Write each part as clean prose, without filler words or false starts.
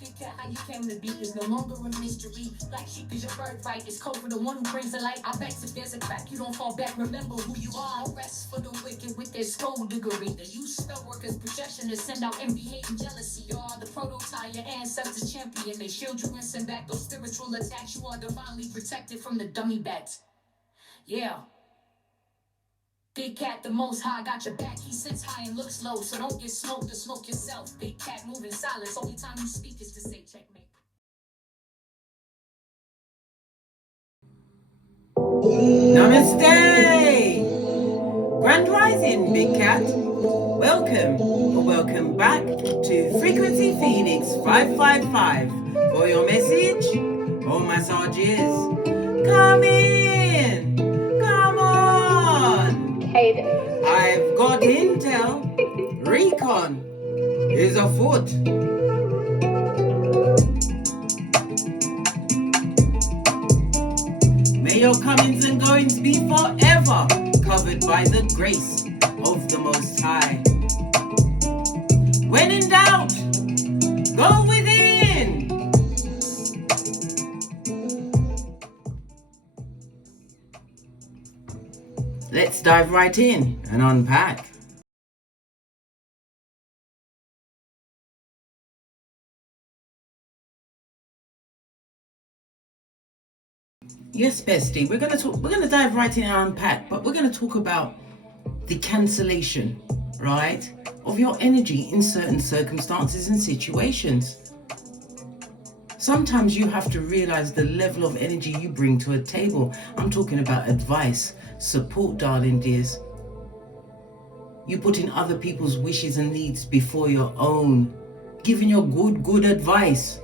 Big cat, how you came to be is no longer a mystery. Black sheep is your birthright. It's code for the one who brings the light. I bet if there's a crack, you don't fall back. Remember who you are. No rest for the wicked with their skullduggery. The use spell workers' projection to send out envy, hate, and jealousy. You are the prototype, your ancestors champion. They shield you and send back those spiritual attacks. You are divinely protected from the dummy bats. Yeah. Big cat, the most high, got your back. He sits high and looks low, so don't get smoked or smoke yourself. Big cat, moving silence. Only time you speak is to say checkmate. Namaste! Grand Rising, Big Cat. Welcome or welcome back to Frequency Phoenix 555 for your message or massages. Come in! Come on! Hey, I've got intel. Recon is afoot. May your comings and goings be forever covered by the grace of the Most High. When in doubt, go within. Let's dive right in and unpack. Yes, bestie, we're gonna dive right in and unpack, but we're gonna talk about the cancellation, right, of your energy in certain circumstances and situations. Sometimes you have to realize the level of energy you bring to a table. I'm talking about advice, support, darling dears. You putting other people's wishes and needs before your own, giving your good advice.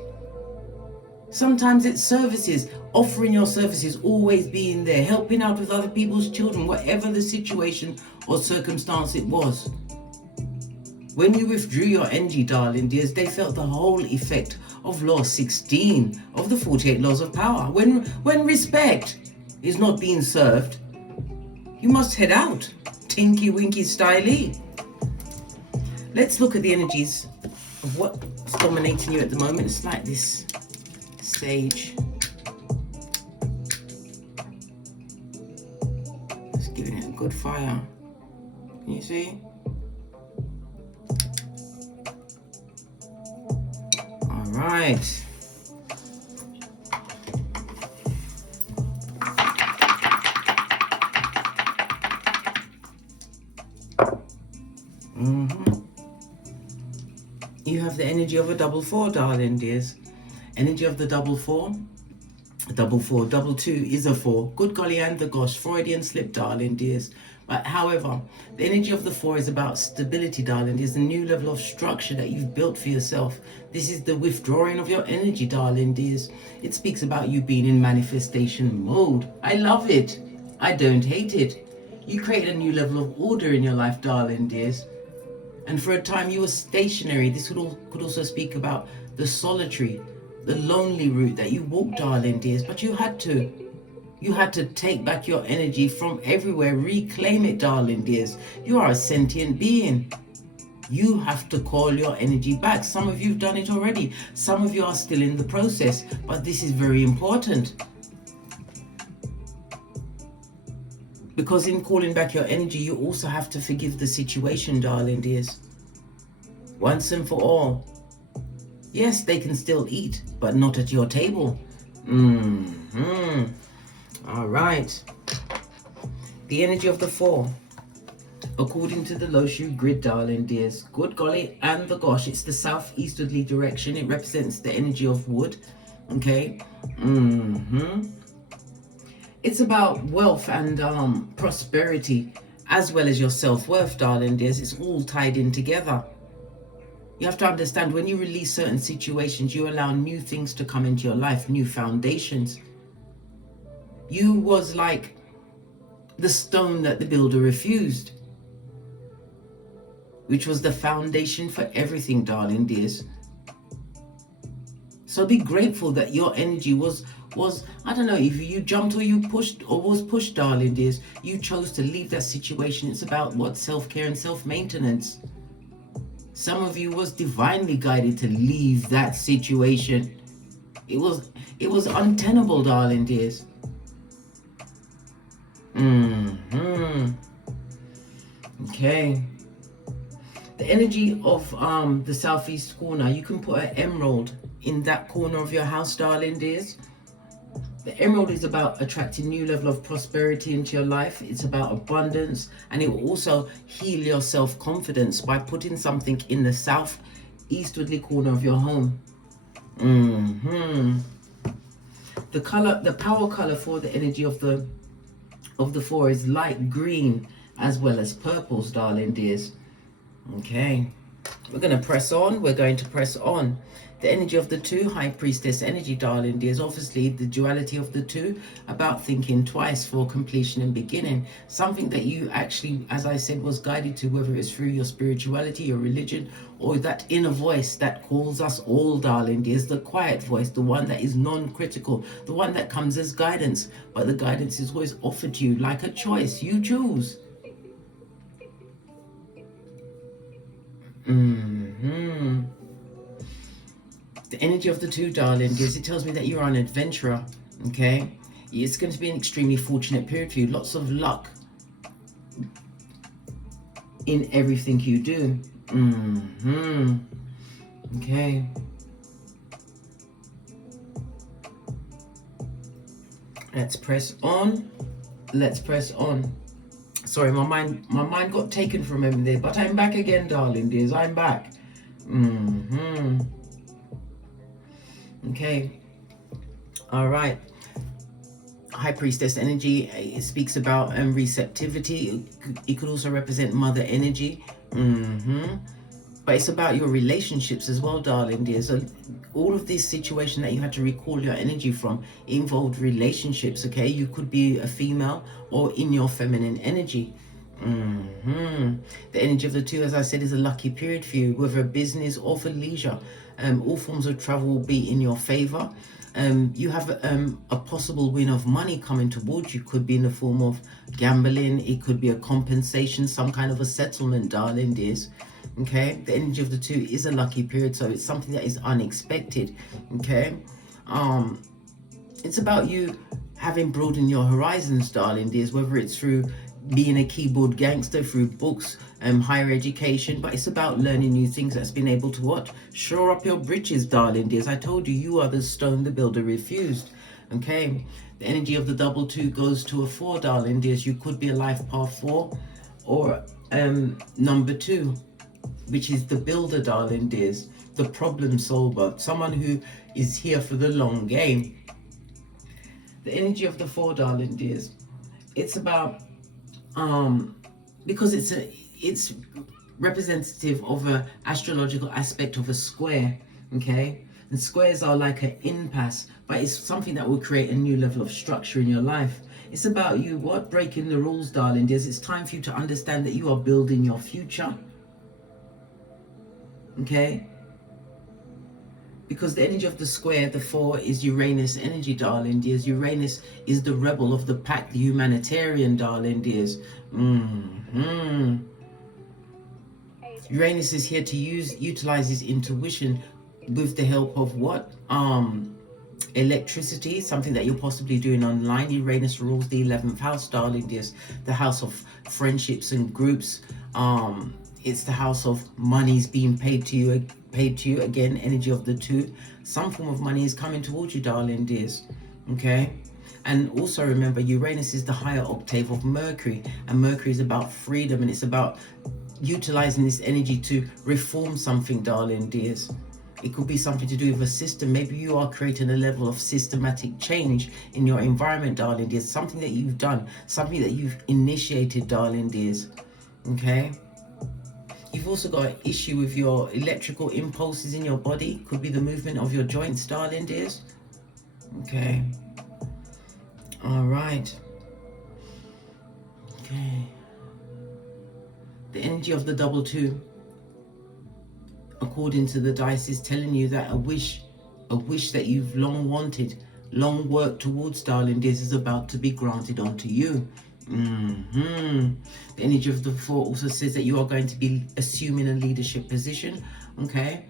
Sometimes it's services, offering your services, always being there, helping out with other people's children, whatever the situation or circumstance it was. When you withdrew your energy, darling dears, they felt the whole effect of law 16 of the 48 laws of power. When respect is not being served, you must head out, tinky winky styly. Let's look at the energies of what's dominating you at the moment. It's like this sage. Just giving it a good fire. Can you see? All right. You have the energy of a double four, darling dears. Energy of the double four, double two is a four. Good golly and the gosh, Freudian slip, darling dears. But however, the energy of the four is about stability, darling dears, a new level of structure that you've built for yourself. This is the withdrawing of your energy, darling dears. It speaks about you being in manifestation mode. I love it. I don't hate it. You created a new level of order in your life, darling dears. And for a time you were stationary. This could also speak about the solitary, the lonely route that you walked, darling dears, but you had to take back your energy from everywhere, reclaim it, darling dears. You are a sentient being. You have to call your energy back. Some of you have done it already. Some of you are still in the process, but this is very important. Because in calling back your energy, you also have to forgive the situation, darling dears. Once and for all. Yes, they can still eat, but not at your table. All right. The energy of the four. According to the Loshu grid, darling dears. Good golly and the gosh. It's the southeasterly direction. It represents the energy of wood. Okay. It's about wealth and prosperity, as well as your self-worth, darling dears. It's all tied in together. You have to understand, when you release certain situations, you allow new things to come into your life, new foundations. You was like the stone that the builder refused, which was the foundation for everything, darling dears. So be grateful that your energy was, I don't know, if you jumped or you pushed or was pushed, darling dears, you chose to leave that situation. It's about what? Self-care and self-maintenance. Some of you was divinely guided to leave that situation. It was untenable, darling dears. Okay. The energy of the southeast corner, you can put an emerald in that corner of your house, darling dears. The emerald is about attracting new level of prosperity into your life. It's about abundance, and it will also heal your self-confidence by putting something in the south eastwardly corner of your home. The color, the power color for the energy of the four is light green as well as purples, darling dears. Okay, we're going to press on. We're going to press on. The energy of the two, High Priestess energy, darling dears. Obviously, the duality of the two, about thinking twice for completion and beginning. Something that you actually, as I said, was guided to, whether it's through your spirituality, your religion, or that inner voice that calls us all, darling dears. The quiet voice, the one that is non-critical, the one that comes as guidance. But the guidance is always offered to you like a choice. You choose. The energy of the two, darling dears, it tells me that you're an adventurer. Okay, it's going to be an extremely fortunate period for you. Lots of luck in everything you do. Okay, let's press on. Let's press on. Sorry, my mind got taken from him there, but I'm back again, darling dears. I'm back. Okay. All right. High Priestess energy, it speaks about receptivity. It could also represent mother energy. But it's about your relationships as well, darling dears. So all of this situation that you had to recall your energy from involved relationships, okay? You could be a female or in your feminine energy. The energy of the two, as I said, is a lucky period for you, whether business or for leisure. All forms of travel will be in your favor. You have a possible win of money coming towards you. Could be in the form of gambling. It could be a compensation, some kind of a settlement, darling dears. Okay, the energy of the two is a lucky period, so it's something that is unexpected. Okay, it's about you having broadened your horizons, darling dears, whether it's through being a keyboard gangster, through books, higher education, but it's about learning new things that's been able to what? Shore up your britches, darling dears. I told you, you are the stone the builder refused. Okay, the energy of the double two goes to a 4, darling dears. You could be a life path 4 or number 2, which is the builder, darling dears, the problem solver, someone who is here for the long game. The energy of the 4, darling dears, it's about because it's representative of a astrological aspect of a square. Okay, and squares are like an impasse, but it's something that will create a new level of structure in your life. It's about you breaking the rules, darling dears. It's time for you to understand that you are building your future. Okay, because the energy of the square, the 4, is Uranus energy, darling dears. Uranus is the rebel of the pack, the humanitarian, darling dears. Uranus is here to utilize his intuition with the help of what? Electricity, something that you're possibly doing online. Uranus rules the 11th house, darling dears, the house of friendships and groups. It's the house of monies being paid to you. Again, energy of the 2. Some form of money is coming towards you, darling dears. Okay, and also remember, Uranus is the higher octave of Mercury, and Mercury is about freedom, and it's about utilizing this energy to reform something, darling dears. It could be something to do with a system. Maybe you are creating a level of systematic change in your environment, darling dears. Something that you've done, something that you've initiated, darling dears. Okay, you've also got an issue with your electrical impulses in your body. Could be the movement of your joints, darling dears. Okay, all right. Okay, the energy of the double 2, according to the dice, is telling you that a wish that you've long wanted, long worked towards, darling dears, is about to be granted onto you. The energy of the Four also says that you are going to be assuming a leadership position. Okay.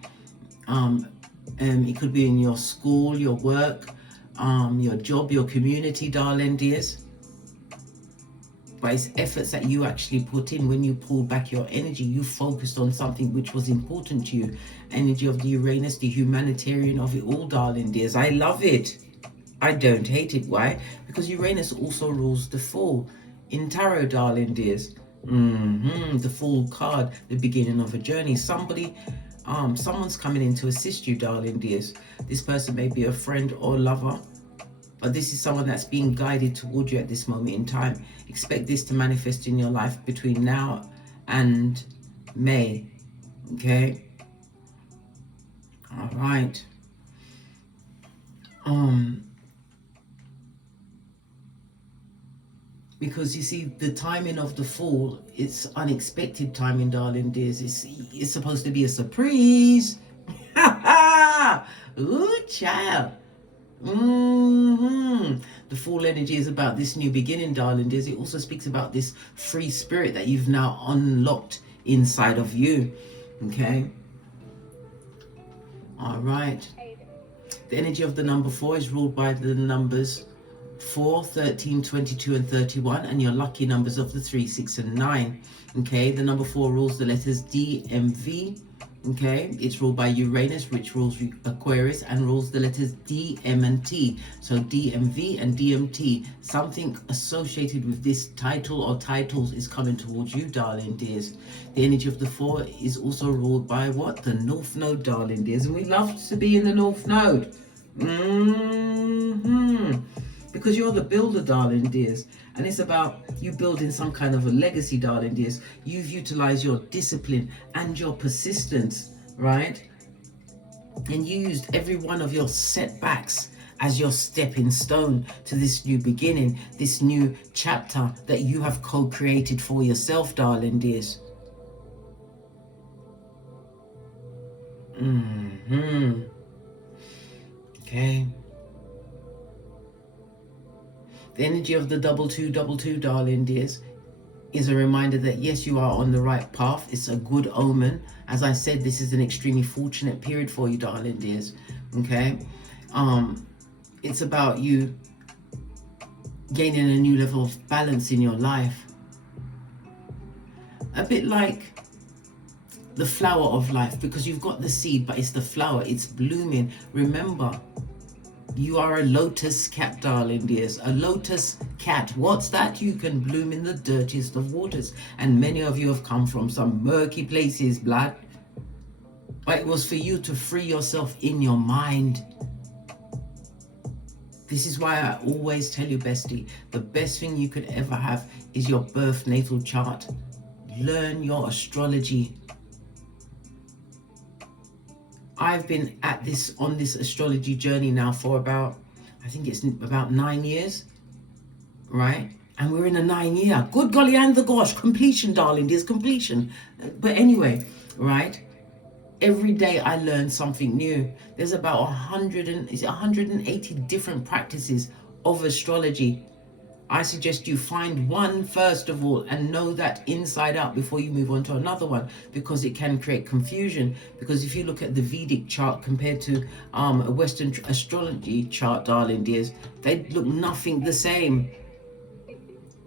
It could be in your school, your work, your job, your community, darling dears. But it's efforts that you actually put in. When you pulled back your energy, you focused on something which was important to you. Energy of the Uranus, the humanitarian of it all, darling dears. I love it. I don't hate it. Why? Because Uranus also rules the Fool in tarot, darling dears. The Fool card, the beginning of a journey. Someone's coming in to assist you, darling dears. This person may be a friend or lover, but this is someone that's being guided toward you at this moment in time. Expect this to manifest in your life between now and May. Okay? All right. Because you see, the timing of the Fool, it's unexpected timing, darling dears. It's supposed to be a surprise. Ooh, child. The Fool energy is about this new beginning, darling dears. It also speaks about this free spirit that you've now unlocked inside of you. Okay? All right. The energy of the number 4 is ruled by the numbers 4, 13, 22, and 31, and your lucky numbers of the 3, 6, and 9. Okay, the number 4 rules the letters D, M, V. Okay, it's ruled by Uranus, which rules Aquarius and rules the letters D, M, and T. So D, M, V, and D, M, T. Something associated with this title or titles is coming towards you, darling dears. The energy of the 4 is also ruled by what? The North Node, darling dears. And we love to be in the North Node. Because you're the builder, darling dears. And it's about you building some kind of a legacy, darling dears. You've utilized your discipline and your persistence, right? And used every one of your setbacks as your stepping stone to this new beginning, this new chapter that you have co-created for yourself, darling dears. Okay. The energy of the 2222, darling dears, is a reminder that yes, you are on the right path. It's a good omen. As I said, this is an extremely fortunate period for you, darling dears. Okay? It's about you gaining a new level of balance in your life. A bit like the flower of life, because you've got the seed, but it's the flower. It's blooming. Remember, you are a lotus cat, darling dears. A lotus cat. What's that? You can bloom in the dirtiest of waters. And many of you have come from some murky places, blood. But it was for you to free yourself in your mind. This is why I always tell you, bestie, the best thing you could ever have is your birth natal chart. Learn your astrology. I've been on this astrology journey now for about, I think it's about 9 years, right? And we're in a 9-year. Good golly and the gosh, completion, darling, there's completion. But anyway, right? Every day I learn something new. There's about 180 different practices of astrology. I suggest you find one first of all and know that inside out before you move on to another one, because it can create confusion. Because if you look at the Vedic chart compared to a Western astrology chart, darling dears, they look nothing the same.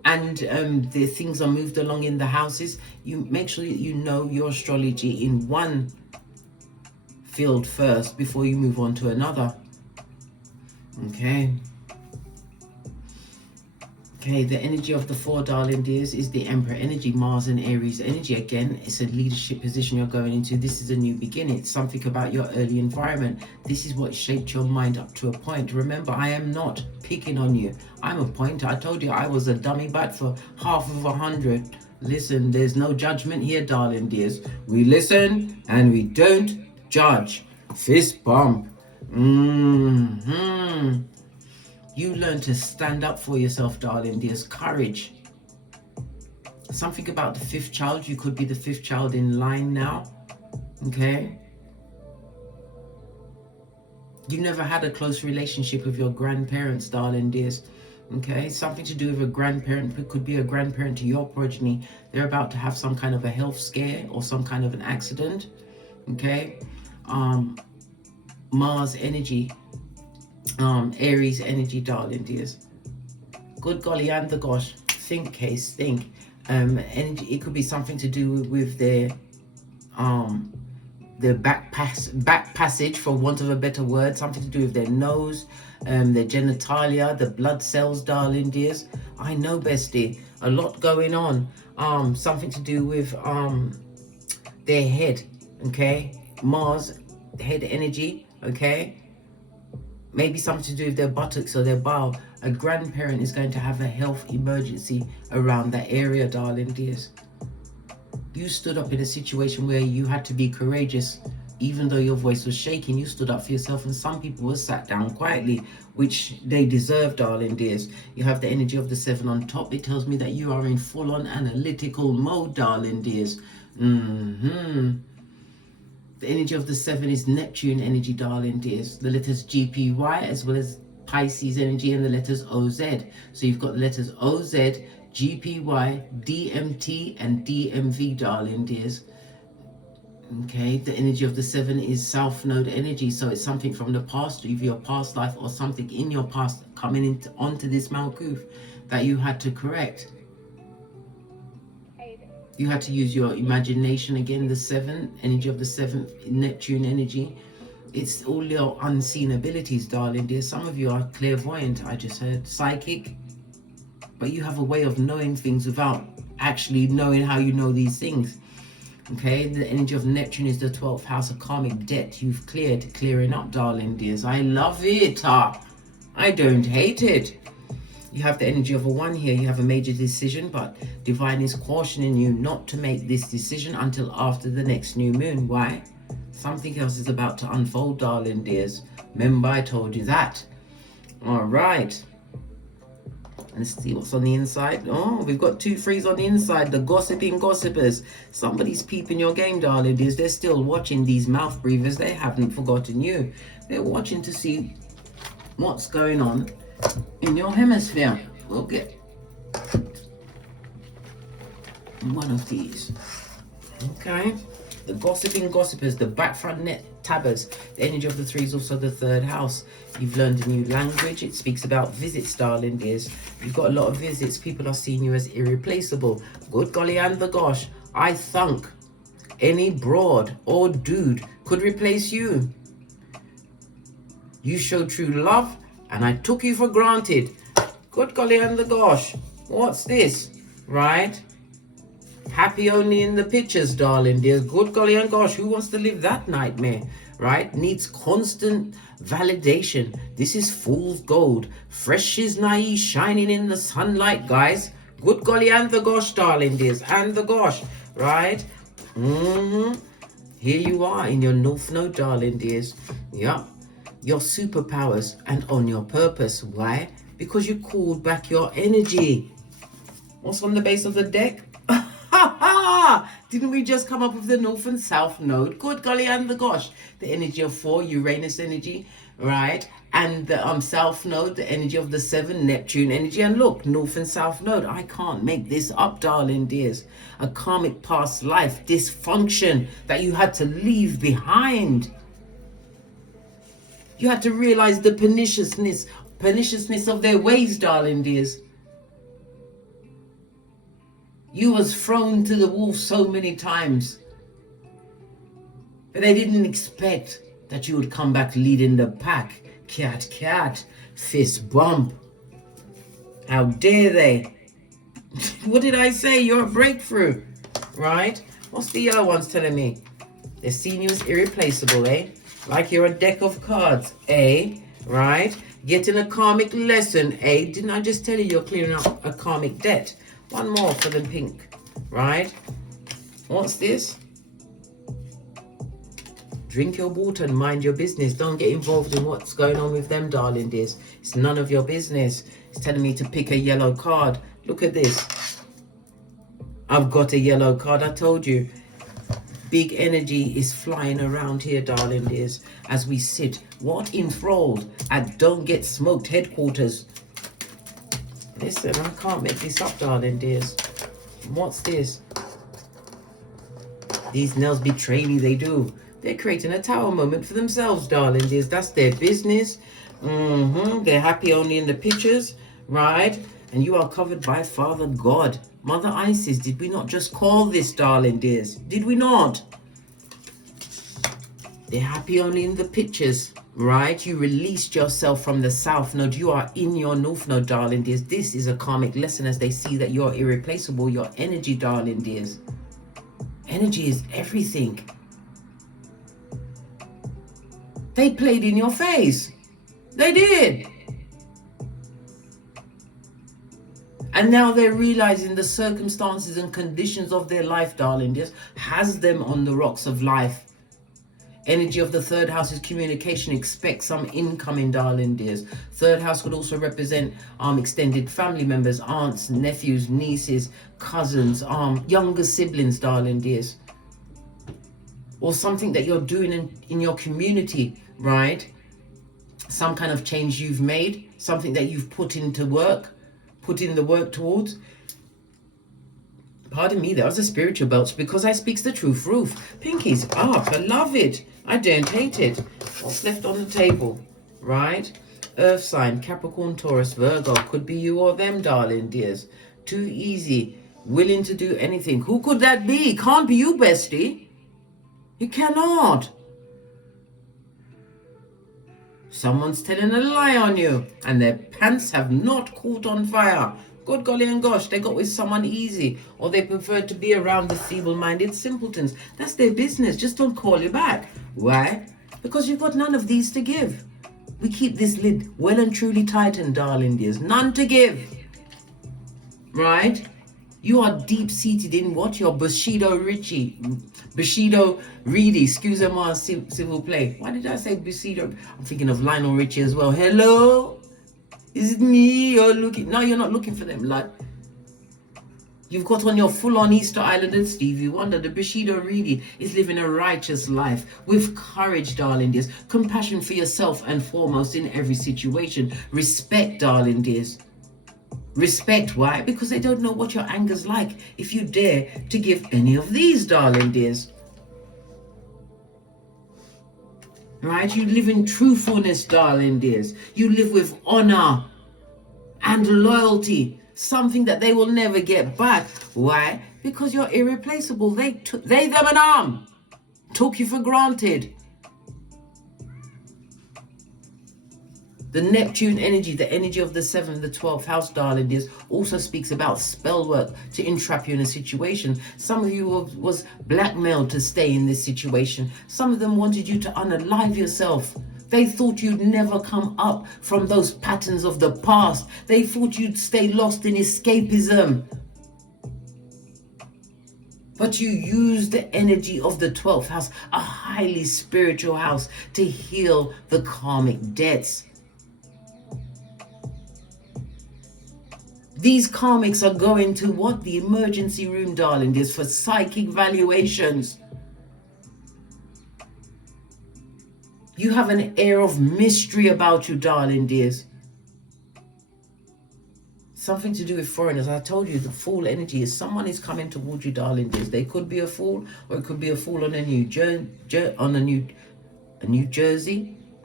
And the things are moved along in the houses. You make sure that you know your astrology in one field first before you move on to another. Okay. Okay, the energy of the 4, darling dears, is the Emperor energy, Mars and Aries energy. Again, it's a leadership position you're going into. This is a new beginning. It's something about your early environment. This is what shaped your mind up to a point. Remember, I am not picking on you. I'm a pointer. I told you I was a dummy bat for half of 100. Listen, there's no judgment here, darling dears. We listen and we don't judge. Fist bump. You learn to stand up for yourself, darling. There's courage. Something about the 5th child. You could be the 5th child in line now. Okay? You never had a close relationship with your grandparents, darling dears. Okay, something to do with a grandparent. It could be a grandparent to your progeny. They're about to have some kind of a health scare or some kind of an accident. Okay, Mars energy, Aries energy, darling dears. Good golly and the gosh, think case, think. Energy, it could be something to do with their back passage, for want of a better word, something to do with their nose, their genitalia, the blood cells, darling dears. I know, bestie, a lot going on. Something to do with their head, okay? Mars, head energy, okay? Maybe something to do with their buttocks or their bowel. A grandparent is going to have a health emergency around that area, darling dears. You stood up in a situation where you had to be courageous. Even though your voice was shaking, you stood up for yourself, and some people were sat down quietly, which they deserve, darling dears. You have the energy of the 7 on top. It tells me that you are in full-on analytical mode, darling dears. The energy of the 7 is Neptune energy, darling dears. The letters GPY as well as Pisces energy, and the letters OZ. So you've got the letters OZ, GPY, DMT, and DMV, darling dears. Okay, the energy of the 7 is South Node energy. So it's something from the past, either your past life or something in your past coming onto this Malkuth that you had to correct. You had to use your imagination again. The 7, energy of the 7th, Neptune energy. It's all your unseen abilities, darling dear. Some of you are clairvoyant, I just heard, psychic. But you have a way of knowing things without actually knowing how you know these things. Okay, the energy of Neptune is the 12th house of karmic debt. You've clearing up, darling dears. I love it. I don't hate it. You have the energy of a 1 here. You have a major decision, but divine is cautioning you not to make this decision until after the next new moon. Why? Something else is about to unfold, darling dears. Remember, I told you that. All right. Let's see what's on the inside. Oh, we've got 2 3s on the inside. The gossiping gossipers. Somebody's peeping your game, darling dears. They're still watching these mouth breathers. They haven't forgotten you. They're watching to see what's going on in your hemisphere. We'll get one of these. Okay. The gossiping gossipers, the back front net tabbers. The energy of the 3 is also the 3rd house. You've learned a new language. It speaks about visits, darling dears. You've got a lot of visits. People are seeing you as irreplaceable. Good golly and the gosh, I thunk any broad or dude could replace you. You showed true love, and I took you for granted. Good golly and the gosh, what's this, right? Happy only in the pictures, darling dear. Good golly and gosh, who wants to live that nightmare, right? Needs constant validation. This is fool's gold. Fresh is naive, shining in the sunlight, guys. Good golly and the gosh, darling dears, and the gosh, right? Here you are in your North Node, darling dears. Yeah. Your superpowers and on your purpose. Why? Because you called back your energy. What's on the base of the deck? Didn't we just come up with the North and South Node? Good golly and the gosh. The energy of 4, Uranus energy, right? And the South Node, the energy of the 7, Neptune energy. And look, North and South Node. I can't make this up, darling dears. A karmic past life dysfunction that you had to leave behind. You had to realize the perniciousness of their ways, darling dears. You was thrown to the wolves so many times. But they didn't expect that you would come back leading the pack. Cat, fist bump. How dare they? What did I say? You're a breakthrough, right? What's the yellow ones telling me? They're seeing you as irreplaceable, eh? Like you're a deck of cards, eh? Right? Getting a karmic lesson, eh? Didn't I just tell you you're clearing up a karmic debt? One more for the pink, right? What's this? Drink your water and mind your business. Don't get involved in what's going on with them, darling dears. It's none of your business. It's telling me to pick a yellow card. Look at this. I've got a yellow card, I told you. Big energy is flying around here, darling dears, as we sit. What enthralled at Don't Get Smoked headquarters. Listen, I can't make this up, darling dears. What's this? These nails betray me, they do. They're creating a tower moment for themselves, darling dears. That's their business. They're happy only in the pictures, right? And you are covered by Father God. Mother Isis, did we not just call this, darling dears? Did we not? They're happy only in the pictures, right? You released yourself from the south node. You are in your north node, darling dears. This is a karmic lesson as they see that you're irreplaceable. Your energy, darling dears. Energy is everything. They played in your face. They did. And now they're realizing the circumstances and conditions of their life, darling dears, has them on the rocks of life. Energy of the third house is communication. Expect some incoming, darling dears. Third house could also represent extended family members, aunts, nephews, nieces, cousins, younger siblings, darling dears. Or something that you're doing in your community, right? Some kind of change you've made, something that you've put in the work towards. Pardon me, that was a spiritual belch because I speaks the truth. Roof. Pinky's up. I love it. I don't hate it. What's left on the table? Right? Earth sign, Capricorn, Taurus, Virgo. Could be you or them, darling dears. Too easy. Willing to do anything. Who could that be? Can't be you, bestie. You cannot. Someone's telling a lie on you and their pants have not caught on fire. Good golly and gosh, they got with someone easy, or they prefer to be around the feeble-minded simpletons. That's their business. Just don't call you back. Why? Because you've got none of these to give. We keep this lid well and truly tightened, darling dears. None to give. Right? You are deep-seated in what? Your Bushido Reedy, excusez-moi, s'il vous plaît. Why did I say Bushido? I'm thinking of Lionel Richie as well. Hello? Is it me you're looking? No, you're not looking for them, lad. You've got on your full-on Easter Island Stevie Wonder. The Bushido Reedy is living a righteous life with courage, darling dears. Compassion for yourself and foremost in every situation. Respect, darling dears. Respect, why? Because they don't know what your anger's like if you dare to give any of these, darling dears. Right? You live in truthfulness, darling dears. You live with honor and loyalty, something that they will never get back. Why? Because you're irreplaceable. They, them an arm, took you for granted. The Neptune energy, the energy of the 7th, the 12th house, darling dears, also speaks about spell work to entrap you in a situation. Some of you was blackmailed to stay in this situation. Some of them wanted you to unalive yourself. They thought you'd never come up from those patterns of the past. They thought you'd stay lost in escapism. But you use the energy of the 12th house, a highly spiritual house, to heal the karmic debts. These karmics are going to what? The emergency room, darling dears, for psychic valuations. You have an air of mystery about you, darling dears. Something to do with foreigners. I told you the fool energy is someone is coming towards you, darling dears. They could be a fool, or it could be a fool on a New Jersey.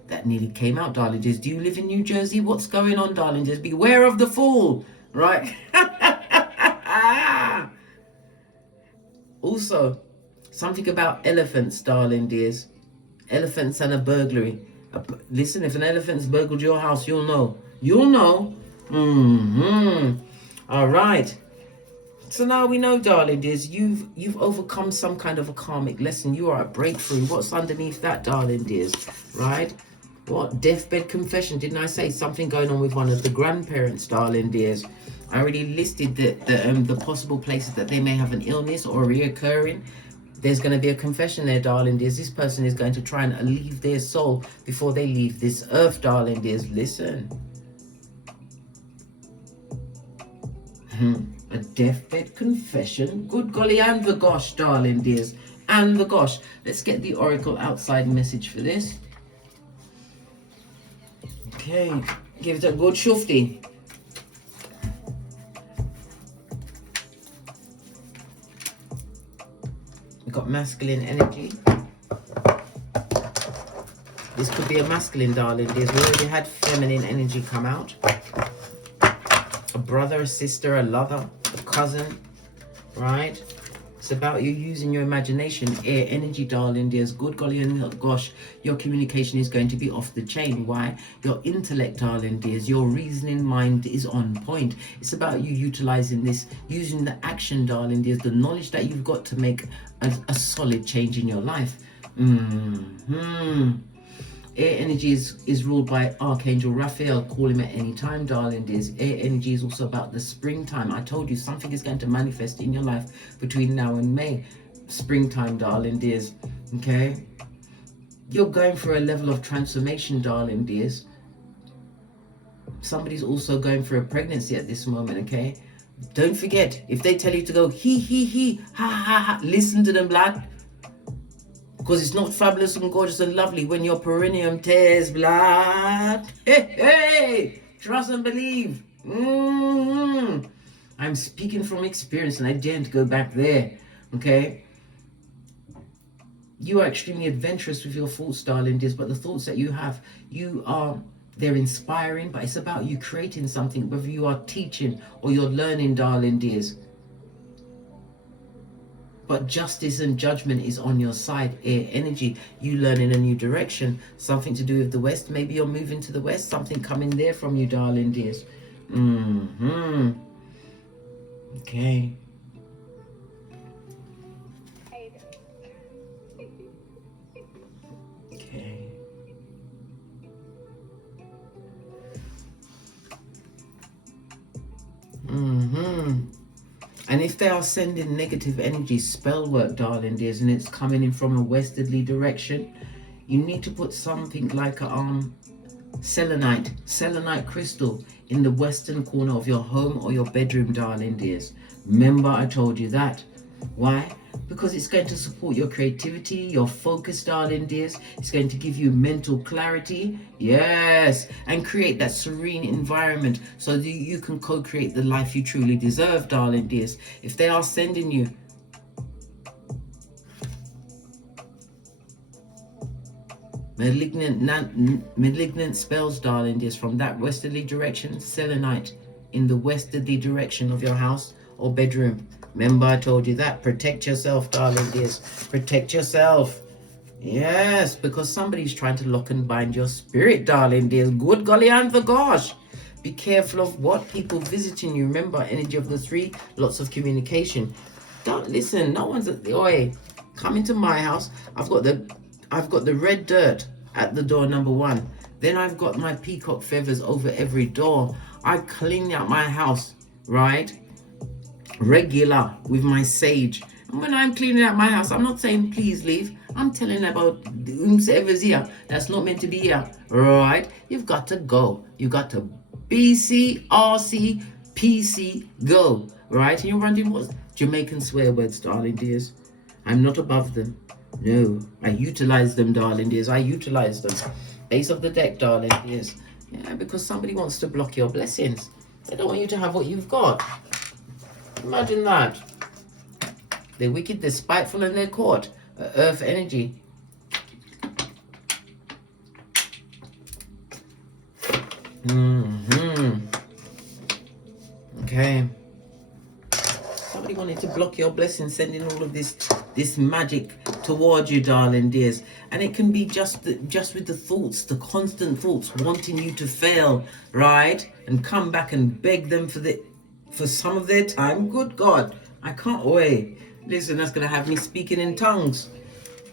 That nearly came out, darling dears. Do you live in New Jersey? What's going on, darling dears? Beware of the fool. Right? Also, something about elephants, darling dears. Elephants and a burglary. Listen, if an elephant's burgled your house, you'll know. You'll know. All right. So now we know, darling dears, you've overcome some kind of a karmic lesson. You are a breakthrough. What's underneath that, darling dears? Right? What? Deathbed confession. Didn't I say something going on with one of the grandparents, darling dears? I already listed the possible places that they may have an illness or reoccurring. There's going to be a confession there, darling dears. This person is going to try and alleviate their soul before they leave this earth, darling dears. Listen. A deathbed confession. Good golly and the gosh, darling dears. And the gosh. Let's get the oracle outside message for this. Okay. Give it a good shufty. masculine energy. This could be a masculine, darling dears. We already had feminine energy come out. A brother, a sister, a lover, a cousin, right? It's about you using your imagination. Air energy, darling dears. Good golly and gosh, your communication is going to be off the chain. Why? Your intellect, darling dears, your reasoning mind is on point. It's about you utilizing this, using the action, darling dears, the knowledge that you've got to make a solid change in your life. Air energy is ruled by Archangel Raphael. Call him at any time, darling dears. Air energy is also about the springtime. I told you something is going to manifest in your life between now and May. Springtime, darling dears. Okay? You're going for a level of transformation, darling dears. Somebody's also going for a pregnancy at this moment, okay? Don't forget, if they tell you to go he, ha, ha, ha, listen to them, blood. Because it's not fabulous and gorgeous and lovely when your perineum tears blood. Hey, trust and believe. I'm speaking from experience and I daren't go back there, okay? You are extremely adventurous with your thoughts, darling dears, but the thoughts that you have, they're inspiring, but it's about you creating something, whether you are teaching or you're learning, darling dears. But justice and judgment is on your side. Air energy, you learn in a new direction. Something to do with the West. Maybe you're moving to the West. Something coming there from you, darling dears. Okay. Okay. And if they are sending negative energy, spell work, darling dears, and it's coming in from a westerly direction, you need to put something like a selenite crystal in the western corner of your home or your bedroom, darling dears. Remember, I told you that. Why? Because it's going to support your creativity, your focus, darling dears. It's going to give you mental clarity, yes, and create that serene environment so that you can co-create the life you truly deserve, darling dears. If they are sending you malignant spells, darling dears, from that westerly direction, selenite in the westerly direction of your house or bedroom. Remember, I told you that. Protect yourself, darling dears. Protect yourself. Yes, because somebody's trying to lock and bind your spirit, darling dears. Good golly and the gosh. Be careful of what people visiting you. Remember, energy of the three, lots of communication. Don't listen. No one's at the oi. Come into my house. I've got the red dirt at the door, number one. Then I've got my peacock feathers over every door. I clean out my house, right? Regular with my sage. And when I'm cleaning out my house, I'm not saying please leave. I'm telling about whomsoever's here that's not meant to be here, right? You've got to go. You got to BC, RC, PC, go, right? And you're wondering what Jamaican swear words, darling dears. I'm not above them. No, I utilize them, darling dears. I utilize them. Ace of the deck, darling dears. Yeah, because somebody wants to block your blessings. They don't want you to have what you've got. Imagine that. They're wicked, they're spiteful, and they're caught. Earth energy. Okay. Somebody wanted to block your blessings, sending all of this magic towards you, darling dears. And it can be just with the thoughts, the constant thoughts, wanting you to fail, right? And come back and beg them for some of their time. Good God, I can't wait. Listen, that's going to have me speaking in tongues.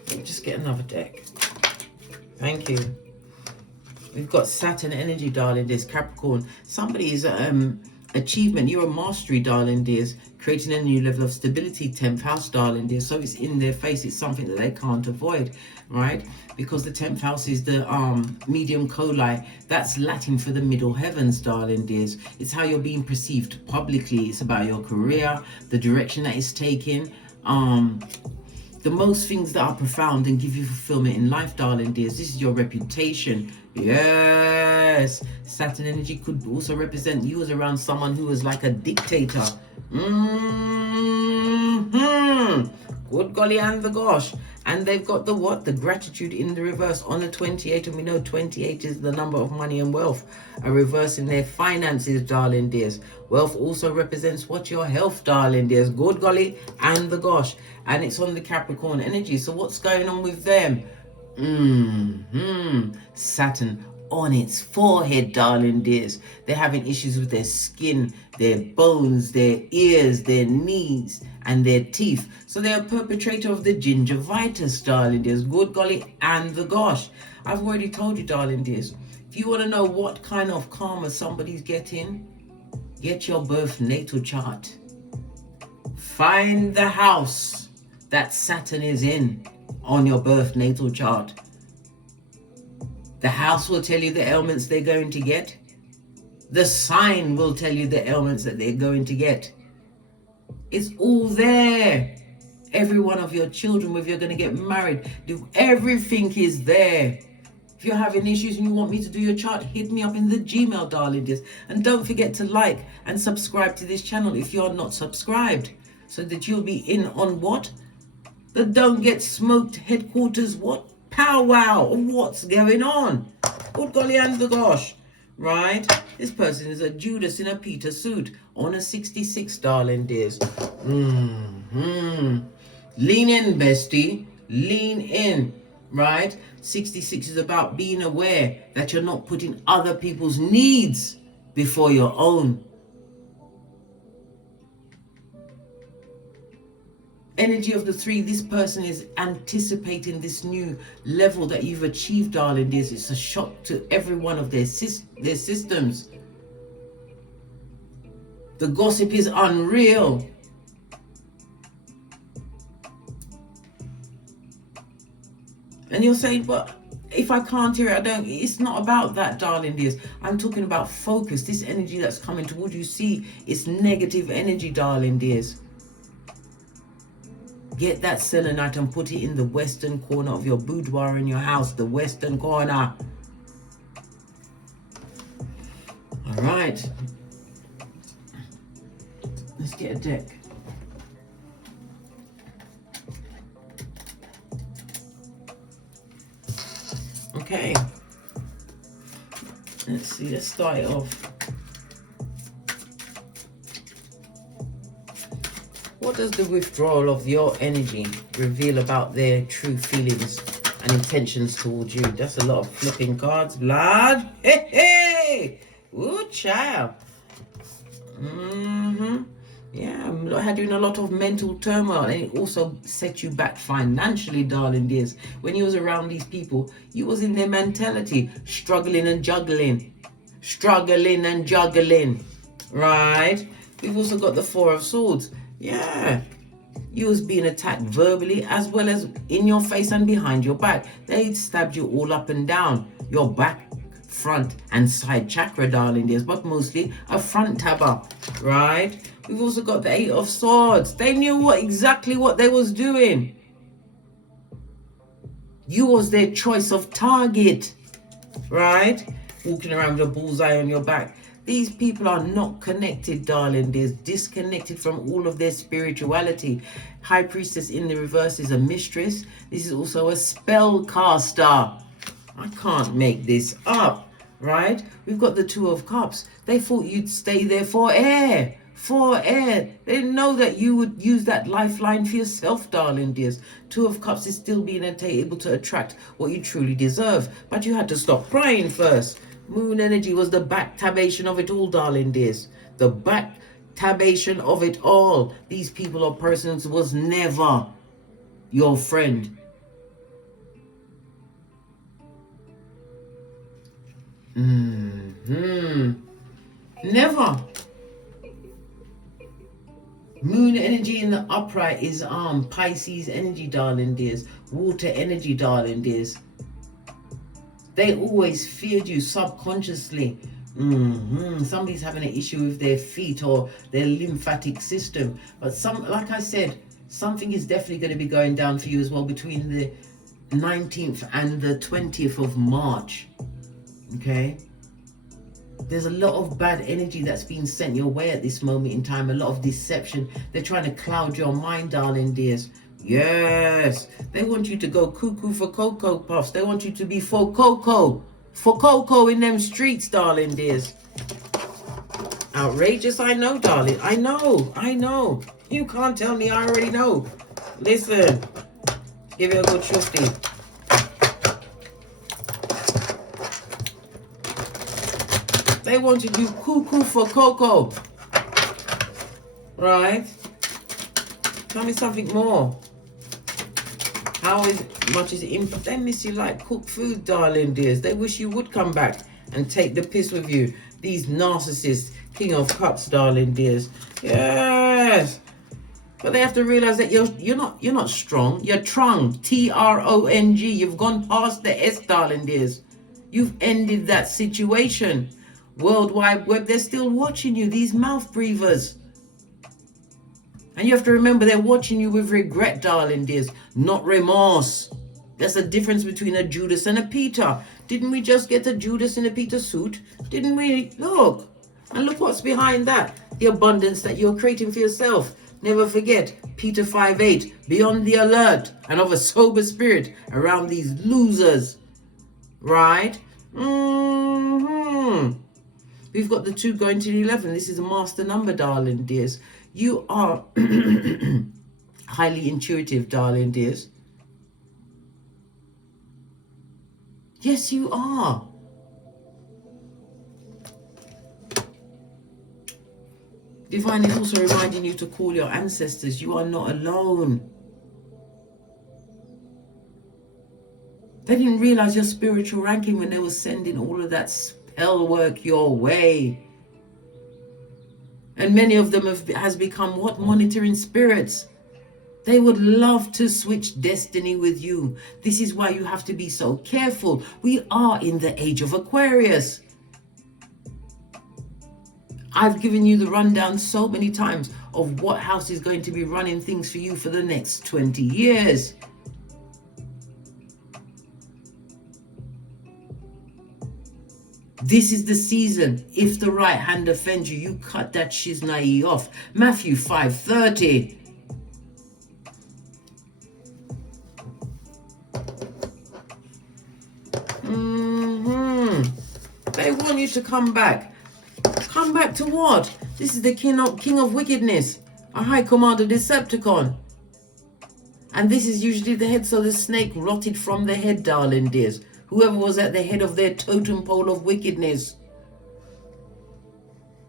Let me just get another deck. Thank you. We've got Saturn energy, darling dears. Capricorn. Somebody's achievement. You're a mastery, darling dears. Creating a new level of stability. 10th house, darling dears. So it's in their face. It's something that they can't avoid, right? Because the 10th house is the medium coli. That's Latin for the middle heavens, darling dears. It's how you're being perceived publicly. It's about your career, the direction that it's taking. The most things that are profound and give you fulfillment in life, darling dears. This is your reputation. Yes. Saturn energy could also represent you as around someone who is like a dictator. Good golly and the gosh. And they've got the what? The gratitude in the reverse on the 28. And we know 28 is the number of money and wealth. A reverse in their finances, darling dears. Wealth also represents what? Your health, darling dears. Good golly and the gosh. And it's on the Capricorn energy. So what's going on with them? Saturn on its forehead, darling dears. They're having issues with their skin, their bones, their ears, their knees, and their teeth. So they're a perpetrator of the gingivitis, darling dears. Good golly and the gosh. I've already told you, darling dears. If you want to know what kind of karma somebody's getting, get your birth natal chart. Find the house that Saturn is in on your birth natal chart. The house will tell you the ailments they're going to get. The sign will tell you the ailments that they're going to get. It's all there. Every one of your children, whether you're going to get married, everything is there. If you're having issues and you want me to do your chart, hit me up in the Gmail, darling dears. And don't forget to like and subscribe to this channel if you're not subscribed, so that you'll be in on what? The Don't Get Smoked headquarters, what? Powwow of what's going on. Good golly and the gosh. Right? This person is a Judas in a Peter suit on a 66, darling dears. Lean in, bestie. Lean in. Right? 66 is about being aware that you're not putting other people's needs before your own. Energy of the 3, this person is anticipating this new level that you've achieved, darling dears. It's a shock to every one of their systems. The gossip is unreal. And you're saying, but if I can't hear it, I don't. It's not about that, darling dears. I'm talking about focus. This energy that's coming towards you, see, it's negative energy, darling dears. Get that selenite and put it in the western corner of your boudoir in your house, the western corner. All right. Let's get a deck. Okay. Let's see, let's start it off. What does the withdrawal of your energy reveal about their true feelings and intentions towards you? That's a lot of flipping cards, blood. Hey, hey! Ooh, child. Yeah, I had doing a lot of mental turmoil, and it also set you back financially, darling dears. When you was around these people, you was in their mentality, struggling and juggling. Struggling and juggling. Right? We've also got the 4 of Swords. Yeah, you was being attacked verbally as well as in your face and behind your back. They stabbed you all up and down your back, front and side chakra, darling dears, but mostly a front tabber, right? We've also got the 8 of Swords. They knew exactly what they was doing. You was their choice of target, right? Walking around with a bullseye on your back. These people are not connected, darling. They're disconnected from all of their spirituality. High Priestess in the reverse is a mistress. This is also a spellcaster. I can't make this up, right? We've got the 2 of Cups. They thought you'd stay there for air. For air. They didn't know that you would use that lifeline for yourself, darling dears. 2 of Cups is still being able to attract what you truly deserve. But you had to stop crying first. Moon energy was the back-tabation of it all, darling dears. The back-tabation of it all. These people or persons was never your friend. Never. Moon energy in the upright is Pisces energy, darling dears. Water energy, darling dears. They always feared you subconsciously. Somebody's having an issue with their feet or their lymphatic system. But like I said, something is definitely going to be going down for you as well between the 19th and the 20th of March. Okay? There's a lot of bad energy that's being sent your way at this moment in time. A lot of deception. They're trying to cloud your mind, darling dears. Yes. They want you to go cuckoo for Cocoa Puffs. They want you to be for Cocoa. For Cocoa in them streets, darling dears. Outrageous, I know, darling. I know. You can't tell me, I already know. Listen. Give it a good trusty. They want you to do cuckoo for Cocoa. Right? Tell me something more. How much is it? They miss you like cooked food, darling dears. They wish you would come back and take the piss with you. These narcissists, King of Cups, darling dears. Yes. But they have to realize that you're not strong. You're trung. Trong. You've gone past the S, darling dears. You've ended that situation. World Wide Web, they're still watching you, these mouth breathers. And you have to remember they're watching you with regret, darling dears, not remorse. There's a difference between a Judas and a Peter. Didn't we just get a Judas in a Peter suit? Didn't we? Look. And look what's behind that. The abundance that you're creating for yourself. Never forget, Peter 5:8, be on the alert and of a sober spirit around these losers. Right? We've got the 2 going to the 11. This is a master number, darling dears. You are highly intuitive, darling dears. Yes, you are. Divine is also reminding you to call your ancestors. You are not alone. They didn't realize your spiritual ranking when they were sending all of that spell work your way. And many of them has become what? Monitoring spirits. They would love to switch destiny with you. This is why you have to be so careful. We are in the age of Aquarius. I've given you the rundown so many times of what house is going to be running things for you for the next 20 years. This is the season. If the right hand offends you, you cut that shiznai off. Matthew 5:30. They want you to come back. Come back to what? This is the king of wickedness. A high commander Decepticon. And this is usually the head, so the snake rotted from the head, darling dears. Whoever was at the head of their totem pole of wickedness.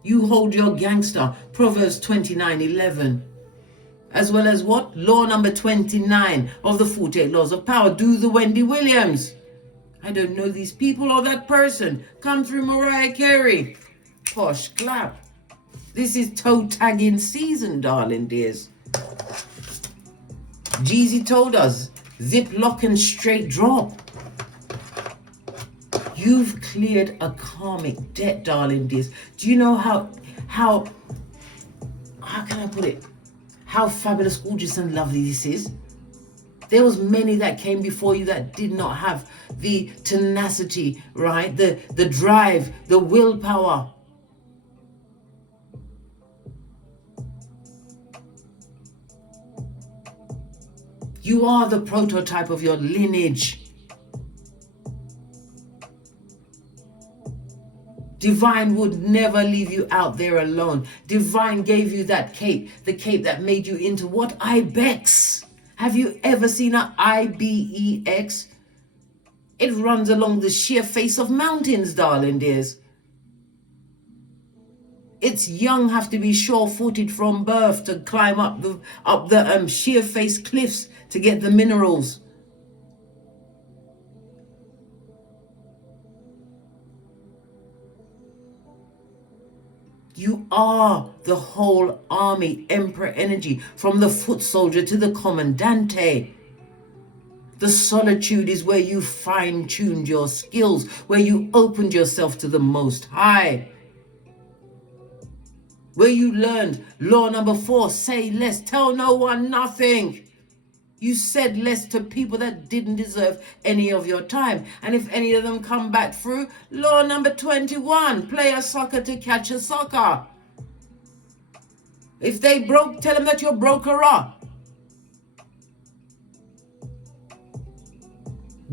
You hold your gangster, Proverbs 29:11. As well as what? Law number 29 of the 48 Laws of Power. Do the Wendy Williams. I don't know these people or that person. Come through Mariah Carey. Posh clap. This is toe tagging season, darling dears. Jeezy told us, zip, lock, and straight drop. You've cleared a karmic debt, darling dears. Do you know how can I put it? How fabulous, gorgeous, and lovely this is? There was many that came before you that did not have the tenacity, right? The drive, the willpower. You are the prototype of your lineage. Divine would never leave you out there alone. Divine gave you that cape, the cape that made you into what? Ibex. Have you ever seen an IBEX? It runs along the sheer face of mountains, darling dears. Its young have to be sure-footed from birth to climb up the sheer face cliffs to get the minerals. You are the whole army, emperor energy, from the foot soldier to the commandante. The solitude is where you fine-tuned your skills, where you opened yourself to the Most High. Where you learned law number 4, say less, tell no one nothing. You said less to people that didn't deserve any of your time. And if any of them come back through, law number 21, play a sucker to catch a sucker. If they broke, tell them that you're broker.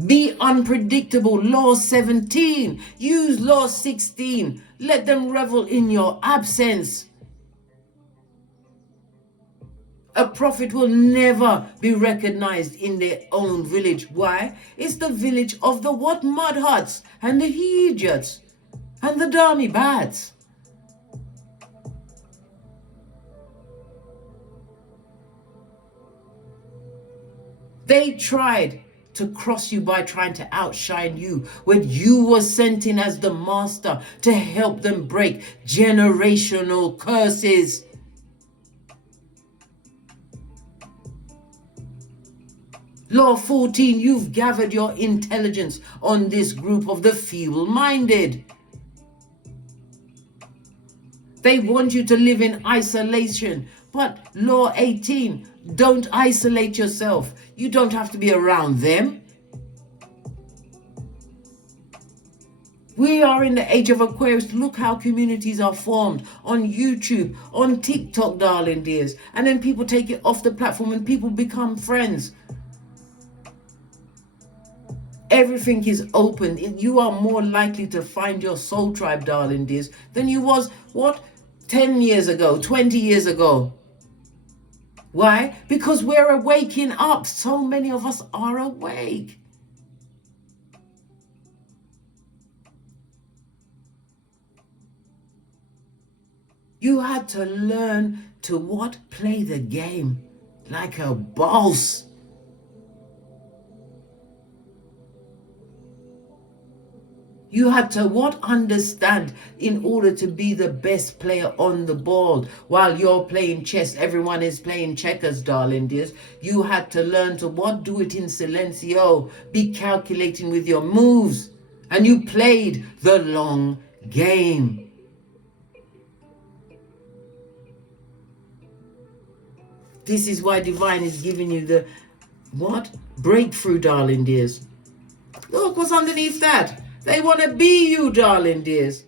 Be unpredictable. Law 17. Use law 16. Let them revel in your absence. A prophet will never be recognized in their own village. Why? It's the village of the what? Mud huts and the idiots and the dummy bats. They tried to cross you by trying to outshine you when you were sent in as the master to help them break generational curses. Law 14, you've gathered your intelligence on this group of the feeble-minded. They want you to live in isolation. But Law 18, don't isolate yourself. You don't have to be around them. We are in the age of Aquarius. Look how communities are formed on YouTube, on TikTok, darling dears. And then people take it off the platform and people become friends. Everything is open. You are more likely to find your soul tribe, darling dears, than you was, what, 10 years ago, 20 years ago. Why? Because we're waking up. So many of us are awake. You had to learn to what? Play the game like a boss. You had to what? Understand in order to be the best player on the board. While you're playing chess, everyone is playing checkers, darling dears. You had to learn to what? Do it in silencio. Be calculating with your moves. And you played the long game. This is why divine is giving you the what? Breakthrough, darling dears. Look what's underneath that. They want to be you, darling dears.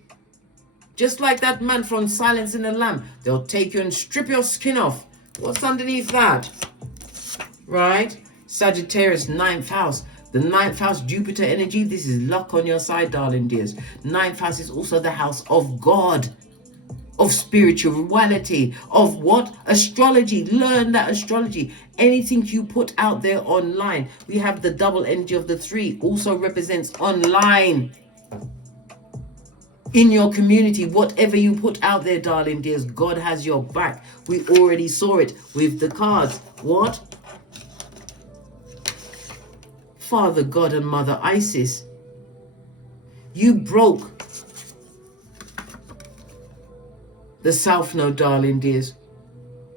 Just like that man from Silence in the Lamb. They'll take you and strip your skin off. What's underneath that? Right? Sagittarius, 9th house. The 9th house, Jupiter energy. This is luck on your side, darling dears. 9th house is also the house of God, of spirituality, of what? Astrology. Learn that astrology. Anything you put out there online. We have the double energy of the 3, also represents online. In your community, whatever you put out there, darling dears, God has your back. We already saw it with the cards. What? Father God and Mother Isis. You broke the South Node, darling dears,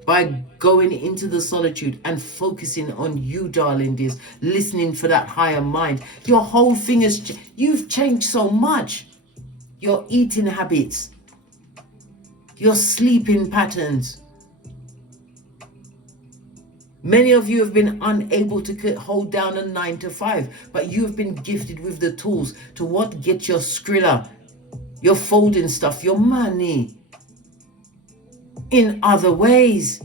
by going into the solitude and focusing on you, darling dears, listening for that higher mind. Your whole thing is, you've changed so much. Your eating habits, your sleeping patterns. Many of you have been unable to hold down a 9-to-5, but you have been gifted with the tools to what? Get your skrilla, your folding stuff, your money in other ways.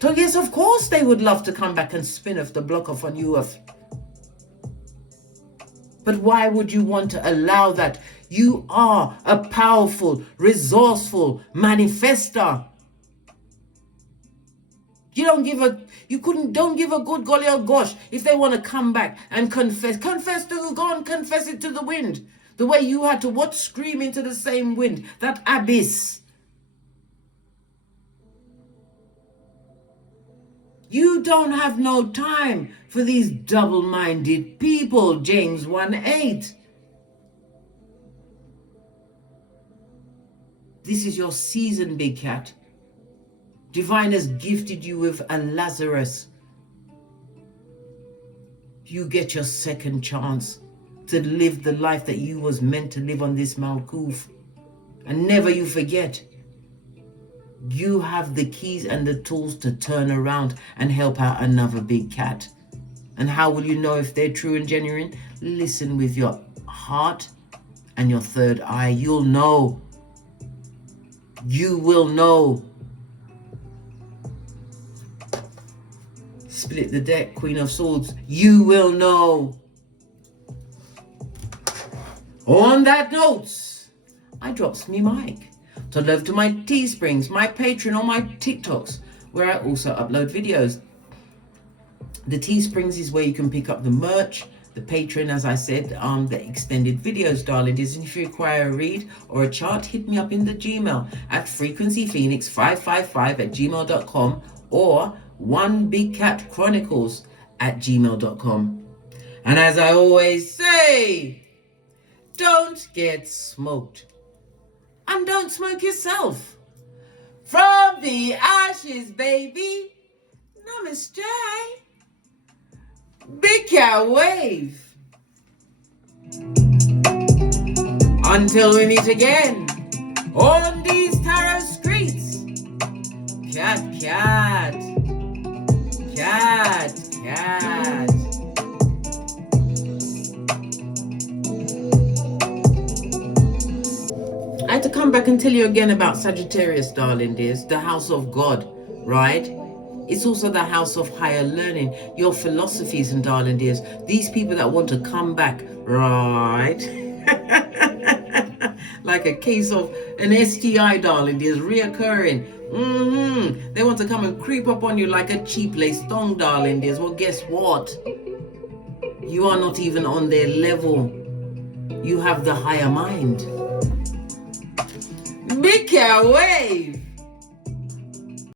So yes, of course they would love to come back and spin off the block off on you. But why would you want to allow that? You are a powerful, resourceful manifester. Don't give a good golly or gosh if they want to come back and confess. Confess to who? Go and confess it to the wind. The way you had to what? Scream into the same wind, that abyss. You don't have no time for these double-minded people, James 1:8. This is your season, big cat. Divine has gifted you with a Lazarus. You get your second chance to live the life that you was meant to live on this Malkuth. And never you forget, you have the keys and the tools to turn around and help out another big cat. And how will you know if they're true and genuine? Listen with your heart and your third eye. You'll know. You will know. Split the deck, Queen of Swords. You will know. On that note, I drops me mic. To love to my Teesprings, my Patreon, or my TikToks, where I also upload videos. The Teesprings is where you can pick up the merch. The Patreon, as I said, the extended videos, darling. And if you require a read or a chart, hit me up in the Gmail at frequencyphoenix555@gmail.com or onebigcatchronicles@gmail.com. And as I always say, don't get smoked. And don't smoke yourself. From the ashes, baby. Namaste. Big cat wave. Until we meet again on these tarot streets. Cat, cat. Cat, cat. I had to come back and tell you again about Sagittarius, darling dears, the house of God, right? It's also the house of higher learning, your philosophies and darling dears. These people that want to come back, right? Like a case of an STI, darling dears, reoccurring. They want to come and creep up on you like a cheap lace thong, darling dears. Well, guess what? You are not even on their level. You have the higher mind. Big cat wave.